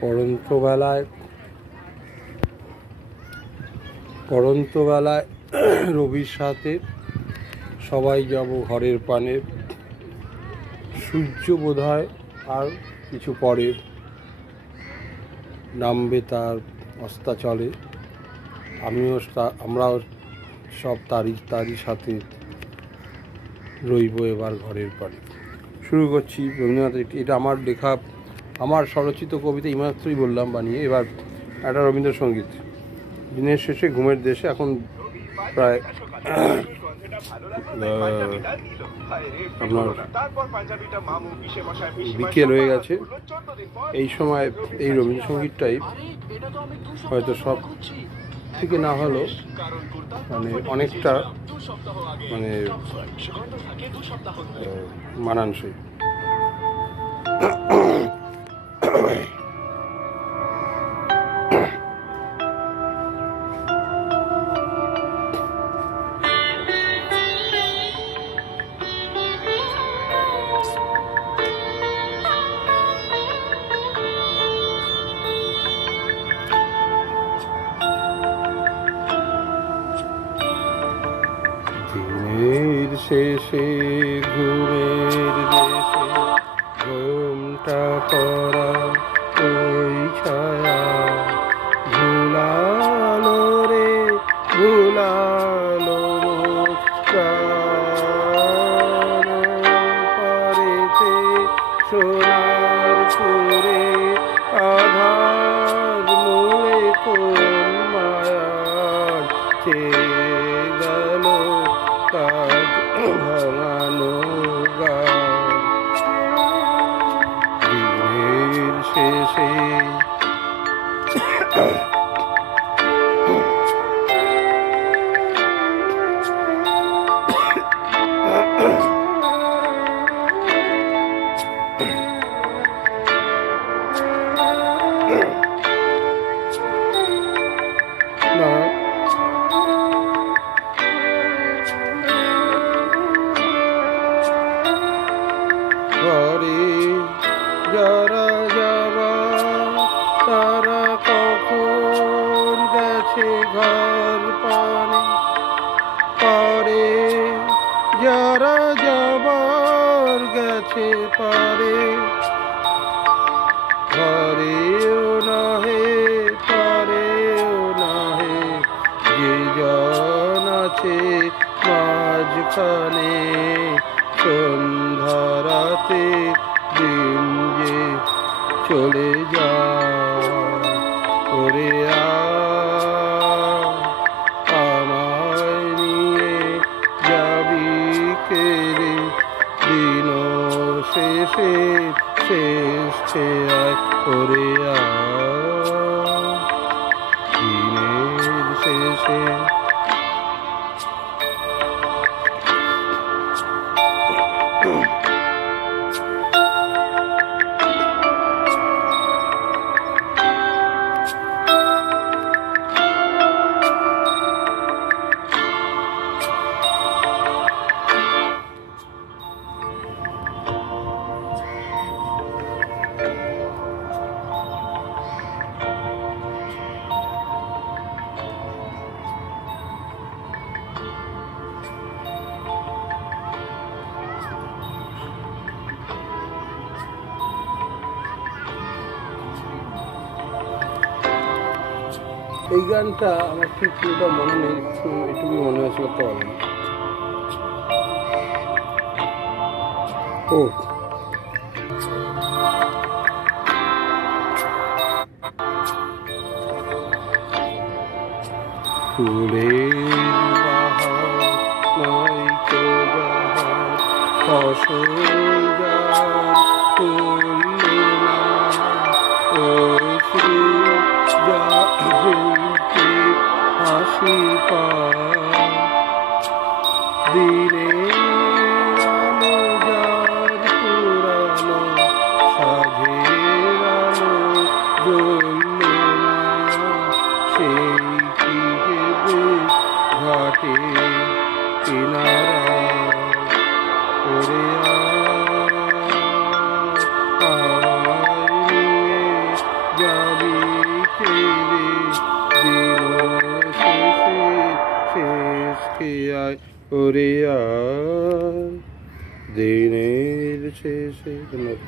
পড়ন্তবেলায় রবির সাথে সবাই যাব ঘরের পানে। সূর্য বোধহয় আর কিছু পরে নামবে তার অস্তাচলে। আমরাও সব তারই সাথে রইব এবার ঘরের পানে। শুরু করছি রবীন্দ্রনাথের, এটা আমার লেখা, আমার স্বরচিত কবিতা এইমাত্রই বললাম বানিয়ে। এবার একটা রবীন্দ্রসঙ্গীত। দিনের শেষে ঘুমের দেশে, এখন প্রায় আপনার বিকেল হয়ে গেছে। এই সময় এই রবীন্দ্রসঙ্গীতটাই হয়তো সব থেকে না হলেও অনেকটা মানানসই। দিনের শেষে ঘুমের দেশে ঘুমটা পড়া ওই ছায়া ভুলালো রে ভুলালো পারেতে সোনার সুরে আধার মুড়ে কোন মায়ার গেল কাজ ভাঙানো গান। দিনের শেষে ঘরে যারা যাবা তারা কখন গেছে ঘর পানে পারে, যারা যাবার গেছে পারে। ঘরেও নাহে পারেও নাহে যে জন আছে মাঝখানে। সন্ধ্যা রাতে দিন যে চলে যায় ওরে আমায় নিয়ে যাবি কেড়ে দিন শেষে শেষ আয় ওরে দিনের শেষে। এই গানটা আমার ঠিক পুরোটা মনে নেই, এটুকু মনে আছে করতে পারবো না। ও ফুলের বাহার নয় তো বাহার ফসল গান করলে না ও শ্রী যা হাসি পা দিনে আলো যার পুরানো সাধের আলো জ্বললে না সেই কি হেবে ঘাটে কিনারা ওরে যাবি ছেড়ে দিন শেষে শেষ খেয়ায় ওরে আর দিনের শেষে। ধন্যবাদ।